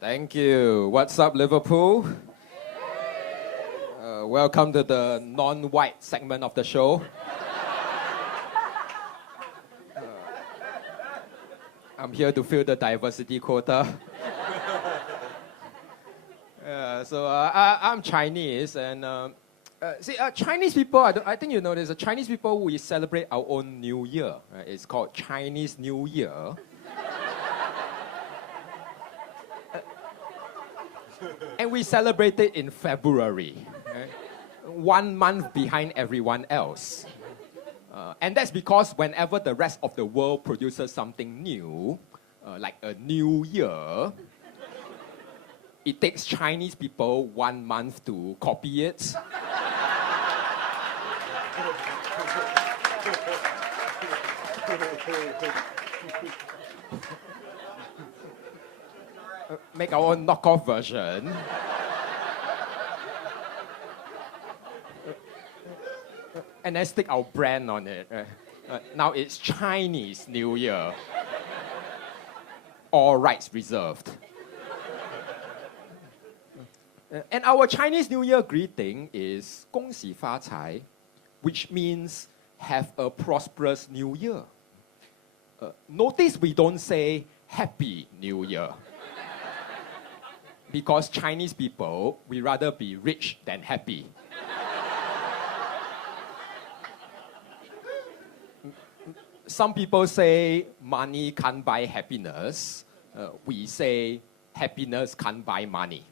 Thank you. What's up, Liverpool? Welcome to the non-white segment of the show. I'm here to fill the diversity quota. I'm Chinese, and Chinese people, I think you know this, Chinese people, we celebrate our own New Year. Right? It's called Chinese New Year. And we celebrate it in February, right? 1 month behind everyone else. And that's because whenever the rest of the world produces something new, like a new year, it takes Chinese people 1 month to copy it. Make our own knockoff version. And then stick our brand on it. Now it's Chinese New Year. All rights reserved. And our Chinese New Year greeting is 恭喜发财, which means have a prosperous New Year. Notice we don't say Happy New Year. Because Chinese people, we rather be rich than happy. Some people say money can't buy happiness. We say happiness can't buy money.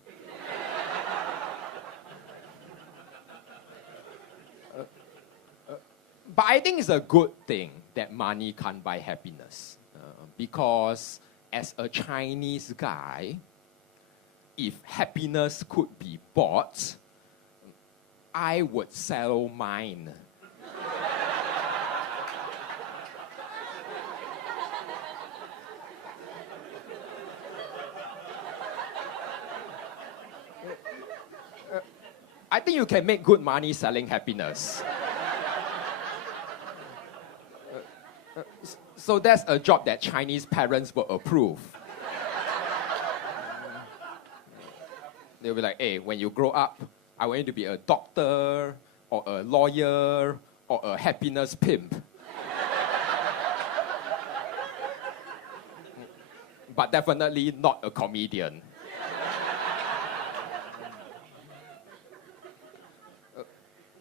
But I think it's a good thing that money can't buy happiness. Because as a Chinese guy, if happiness could be bought, I would sell mine. I think you can make good money selling happiness. So that's a job that Chinese parents will approve. They'll be like, hey, when you grow up, I want you to be a doctor, or a lawyer, or a happiness pimp. But definitely not a comedian.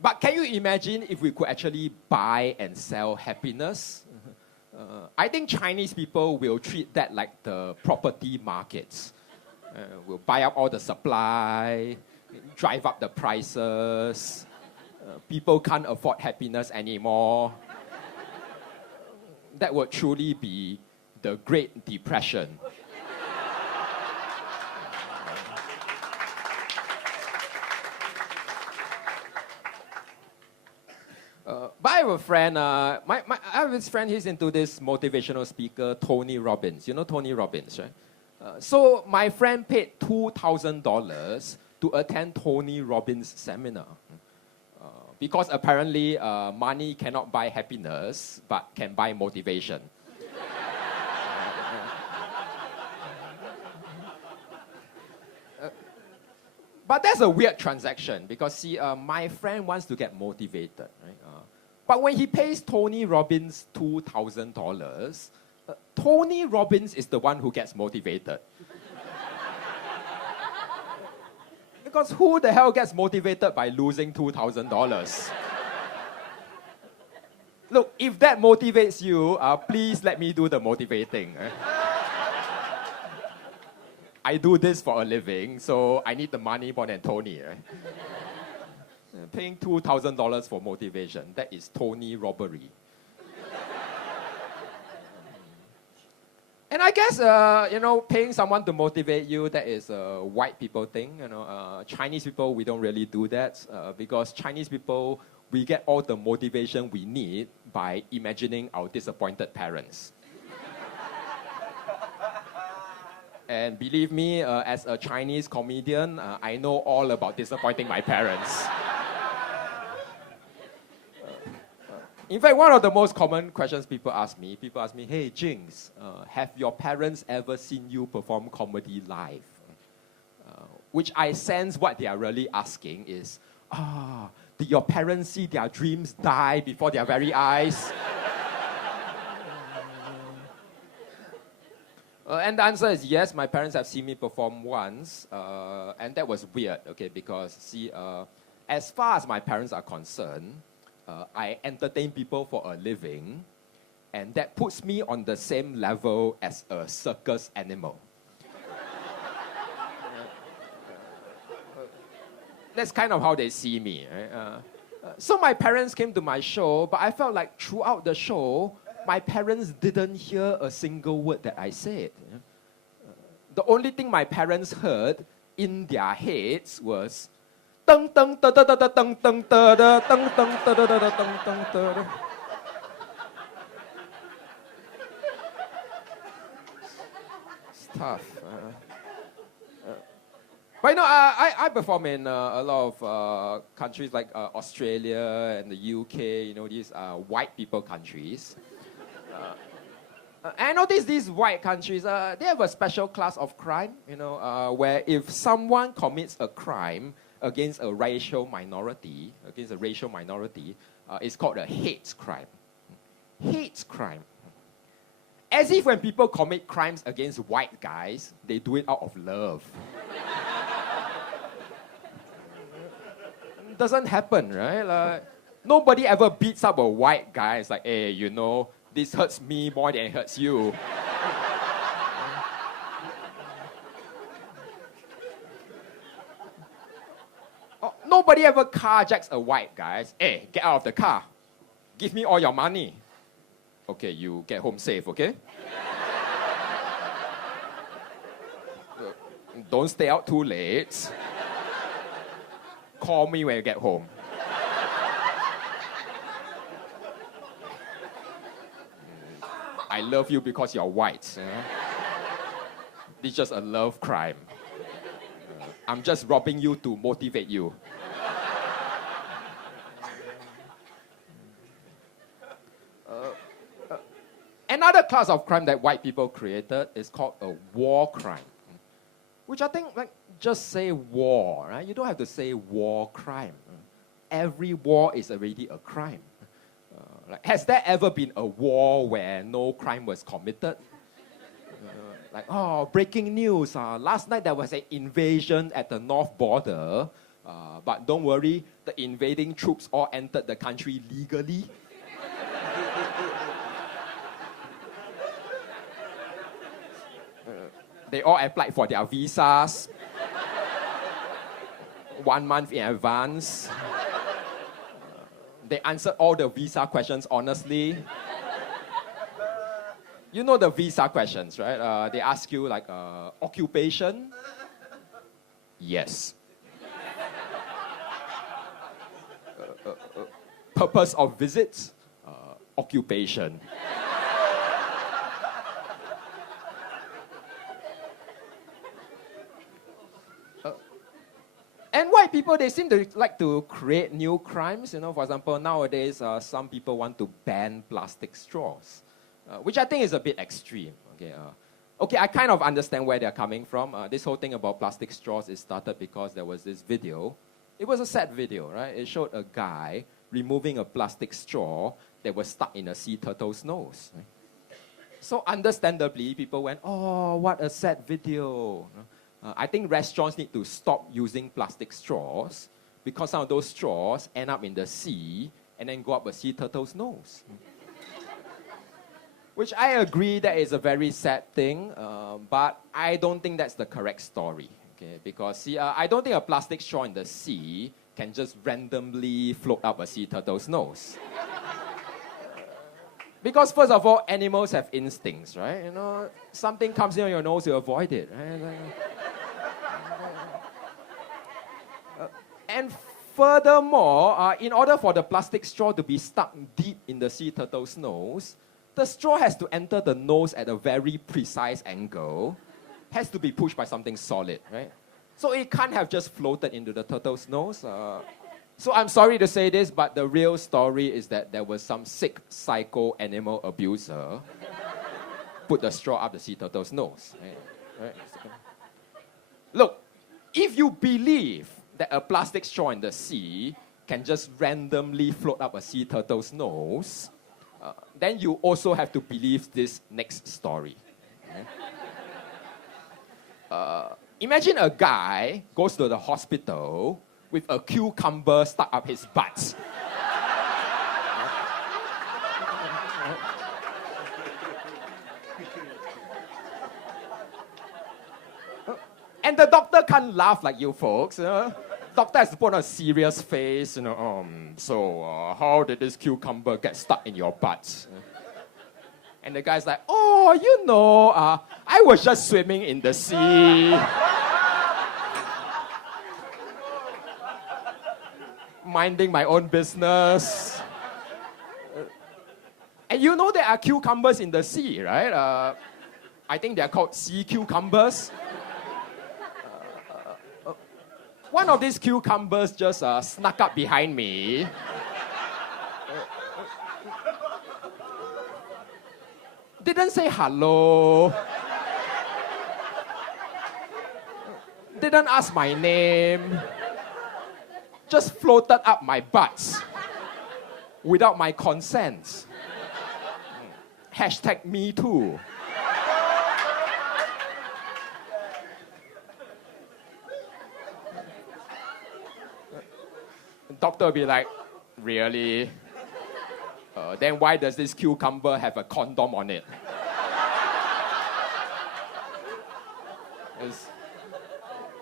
But can you imagine if we could actually buy and sell happiness? I think Chinese people will treat that like the property markets. We'll buy up all the supply, drive up the prices. People can't afford happiness anymore. That would truly be the Great Depression. But I have a friend, I have this friend, he's into this motivational speaker, Tony Robbins. You know Tony Robbins, right? So my friend paid $2,000 to attend Tony Robbins' seminar. Because apparently money cannot buy happiness, but can buy motivation. But that's a weird transaction because, see, my friend wants to get motivated, right? But when he pays Tony Robbins $2,000, Tony Robbins is the one who gets motivated. Because who the hell gets motivated by losing $2,000? Look, if that motivates you, please let me do the motivating. I do this for a living, so I need the money more than Tony. Right? Paying $2,000 for motivation, that is Tony robbery. And I guess, paying someone to motivate you, that is a white people thing. Chinese people, we don't really do that because Chinese people, we get all the motivation we need by imagining our disappointed parents. And believe me, as a Chinese comedian, I know all about disappointing my parents. In fact, one of the most common questions people ask me, hey, Jinx, have your parents ever seen you perform comedy live? which I sense what they are really asking is, did your parents see their dreams die before their very eyes? And the answer is yes, my parents have seen me perform once, and that was weird, okay, because, see, as far as my parents are concerned, I entertain people for a living, and that puts me on the same level as a circus animal. That's kind of how they see me. Right? So my parents came to my show, but I felt like throughout the show, my parents didn't hear a single word that I said. The only thing my parents heard in their heads was tung tung ta ta ta ta tung tung ta da tung tung ta da da tung tung ta. It's tough. But you know, I perform in a lot of countries like Australia and the UK. You know, these white people countries. And I notice these white countries, they have a special class of crime, you know, where if someone commits a crime against a racial minority, it's called a hate crime. Hate crime. As if when people commit crimes against white guys, they do it out of love. It doesn't happen, right? Like, nobody ever beats up a white guy. It's like, hey, you know, this hurts me more than it hurts you. Nobody ever carjacks a white guy. Hey, get out of the car. Give me all your money. Okay, you get home safe, okay? Don't stay out too late. Call me when you get home. I love you because you're white. It's just a love crime. I'm just robbing you to motivate you. Another class of crime that white people created is called a war crime, which I think, like, just say war, right? You don't have to say war crime. Every war is already a crime. Like, has there ever been a war where no crime was committed? Breaking news. Last night there was an invasion at the north border, but don't worry, the invading troops all entered the country legally. They all applied for their visas 1 month in advance. They answered all the visa questions honestly. You know the visa questions, right? They ask you like, occupation? Yes. Purpose of visit? Occupation. And white people, they seem to like to create new crimes. You know, for example, nowadays, some people want to ban plastic straws, which I think is a bit extreme. Okay, I kind of understand where they're coming from. This whole thing about plastic straws is started because there was this video. It was a sad video, right? It showed a guy removing a plastic straw that was stuck in a sea turtle's nose. Right? So understandably, people went, oh, what a sad video. I think restaurants need to stop using plastic straws because some of those straws end up in the sea and then go up a sea turtle's nose. Which I agree that is a very sad thing, but I don't think that's the correct story. Okay? Because see, I don't think a plastic straw in the sea can just randomly float up a sea turtle's nose. Because first of all, animals have instincts, right? You know, something comes in on your nose, you avoid it, right? And furthermore, in order for the plastic straw to be stuck deep in the sea turtle's nose, the straw has to enter the nose at a very precise angle, has to be pushed by something solid, right? So it can't have just floated into the turtle's nose. So I'm sorry to say this, but the real story is that there was some sick psycho animal abuser put the straw up the sea turtle's nose. Right? Look, if you believe that a plastic straw in the sea can just randomly float up a sea turtle's nose, then you also have to believe this next story. Imagine a guy goes to the hospital with a cucumber stuck up his butt. And the doctor can't laugh like you folks. Doctor has to put on a serious face. So how did this cucumber get stuck in your butt? And the guy's like, I was just swimming in the sea. Minding my own business. And you know there are cucumbers in the sea, right? I think they're called sea cucumbers. One of these cucumbers just snuck up behind me. Didn't say hello. Didn't ask my name. Just floated up my butt without my consent. Hashtag me too. Doctor will be like, really? Then why does this cucumber have a condom on it? It's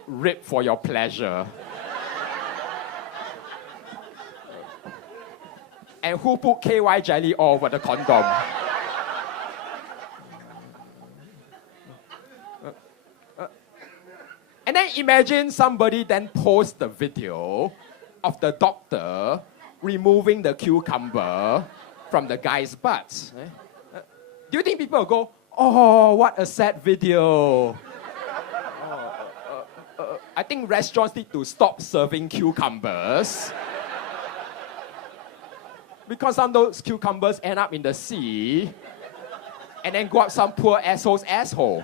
ripped for your pleasure. And who put KY jelly all over the condom? And then imagine somebody then posts the video of the doctor removing the cucumber from the guy's butt. Do you think people will go, oh, what a sad video? I think restaurants need to stop serving cucumbers. Because some of those cucumbers end up in the sea and then go up some poor asshole's asshole.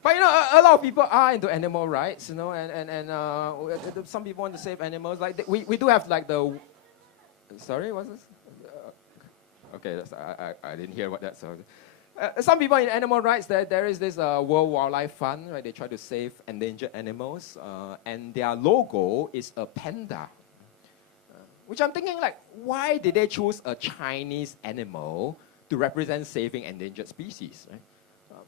But a lot of people are into animal rights, and some people want to save animals. Like we do have like the. Sorry, what's this? Okay, I didn't hear what that sounded. Some people in animal rights, there is this World Wildlife Fund, right? They try to save endangered animals, and their logo is a panda. Which I'm thinking, like, why did they choose a Chinese animal to represent saving endangered species? Right?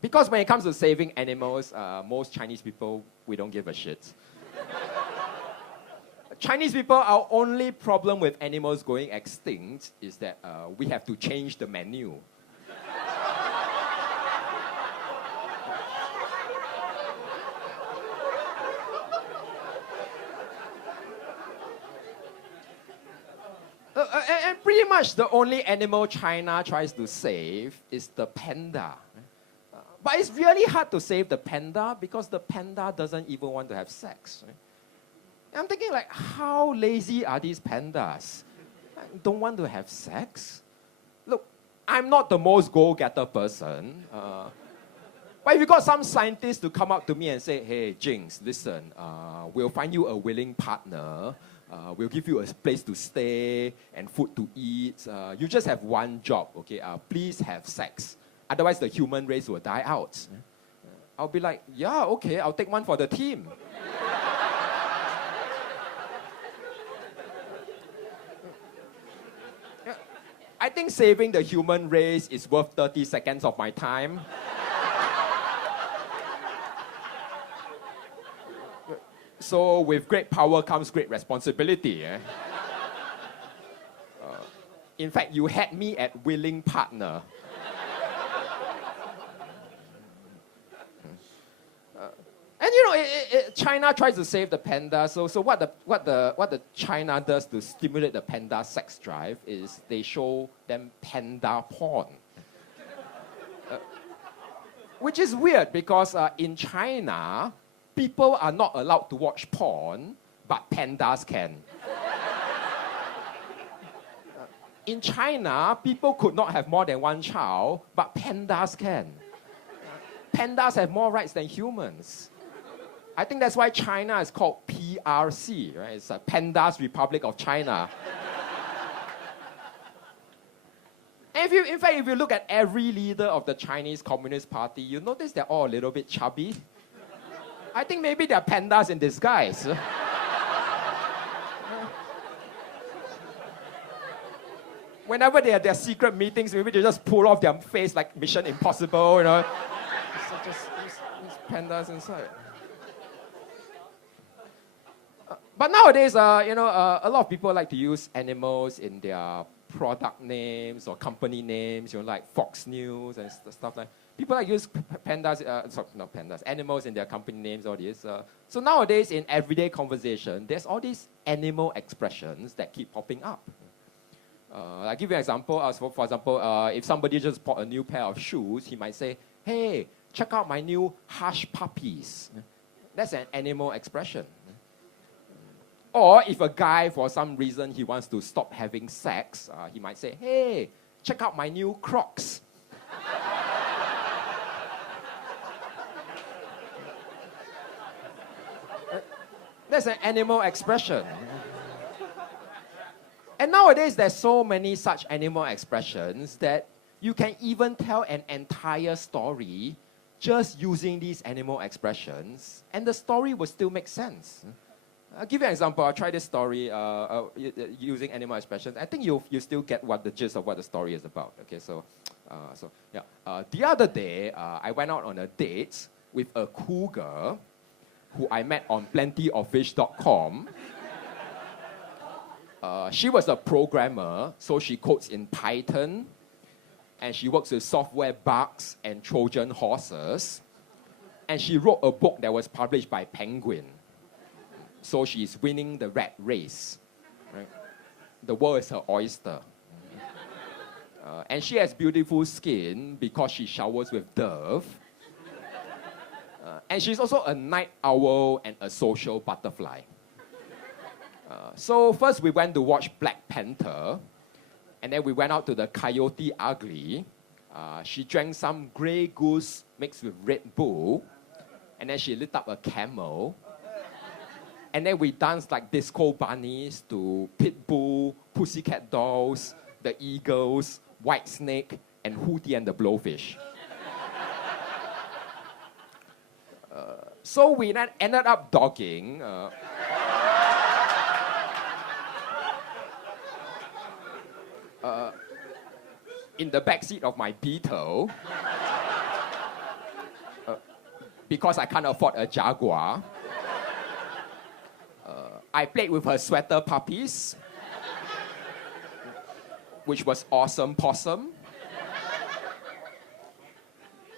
Because when it comes to saving animals, most Chinese people, we don't give a shit. Chinese people, our only problem with animals going extinct is that we have to change the menu. And pretty much the only animal China tries to save is the panda. But it's really hard to save the panda because the panda doesn't even want to have sex. Right? I'm thinking, like, how lazy are these pandas? Don't want to have sex? Look, I'm not the most go-getter person. But if you got some scientist to come up to me and say, hey, Jinx, listen, we'll find you a willing partner. We'll give you a place to stay and food to eat. You just have one job, okay? Please have sex. Otherwise, the human race will die out. I'll be like, yeah, okay, I'll take one for the team. I think saving the human race is worth 30 seconds of my time. So with great power comes great responsibility. In fact, you had me at willing partner. And China tries to save the panda. So what the China does to stimulate the panda sex drive is they show them panda porn. Which is weird because in China, people are not allowed to watch porn, but pandas can. In China, people could not have more than one child, but pandas can. Pandas have more rights than humans. I think that's why China is called PRC, right? It's a Pandas Republic of China. And in fact, if you look at every leader of the Chinese Communist Party, you notice they're all a little bit chubby. I think maybe they're pandas in disguise. Whenever they have their secret meetings, maybe they just pull off their face like Mission Impossible, you know. So just pandas inside. But nowadays, a lot of people like to use animals in their product names or company names, like Fox News and stuff like that. People like use pandas, not pandas, animals in their company names, all this. So nowadays, in everyday conversation, there's all these animal expressions that keep popping up. I'll give you an example. For example, if somebody just bought a new pair of shoes, he might say, "Hey, check out my new hush puppies." That's an animal expression. Or if a guy, for some reason, he wants to stop having sex, he might say, "Hey, check out my new Crocs." That's an animal expression. And nowadays, there's so many such animal expressions that you can even tell an entire story just using these animal expressions, and the story will still make sense. I'll give you an example. I'll try this story using animal expressions. I think you still get what the gist of what the story is about. Okay, the other day, I went out on a date with a cool girl who I met on plentyoffish.com. She was a programmer, so she codes in Python, and she works with software bugs and Trojan horses. And she wrote a book that was published by Penguin. So she's winning the rat race. Right? The world is her oyster. And she has beautiful skin because she showers with Dove. And she's also a night owl and a social butterfly. So first we went to watch Black Panther, and then we went out to the Coyote Ugly. She drank some Grey Goose mixed with Red Bull, and then she lit up a camel. And then we danced like disco bunnies to Pitbull, Pussycat Dolls, the Eagles, White Snake, and Hootie and the Blowfish. So we ended up dogging. In the backseat of my Beetle, because I can't afford a Jaguar. I played with her sweater puppies, which was Awesome Possum.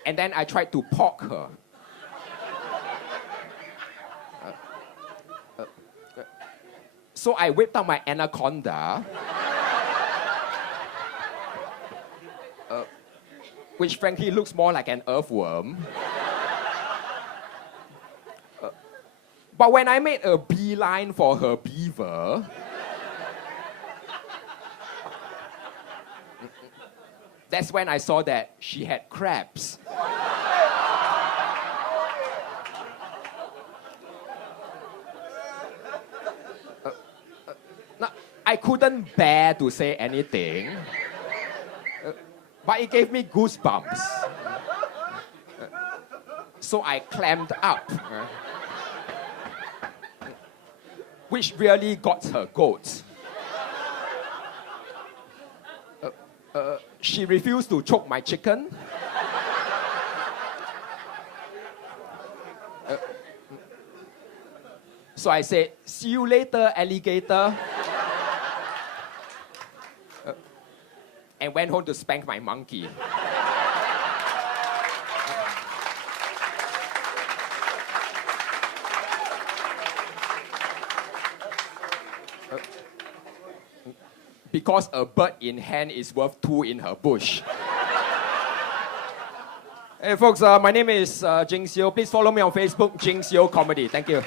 And then I tried to poke her. So I whipped out my anaconda, which frankly looks more like an earthworm. But when I made a beeline for her beaver, that's when I saw that she had crabs. I couldn't bear to say anything, but it gave me goosebumps. So I clammed up, which really got her goat. She refused to choke my chicken. So I said, "See you later, alligator." And went home to spank my monkey. Because a bird in hand is worth two in her bush. Hey folks, my name is Jinx Yo. Please follow me on Facebook, Jinx Yo Comedy. Thank you.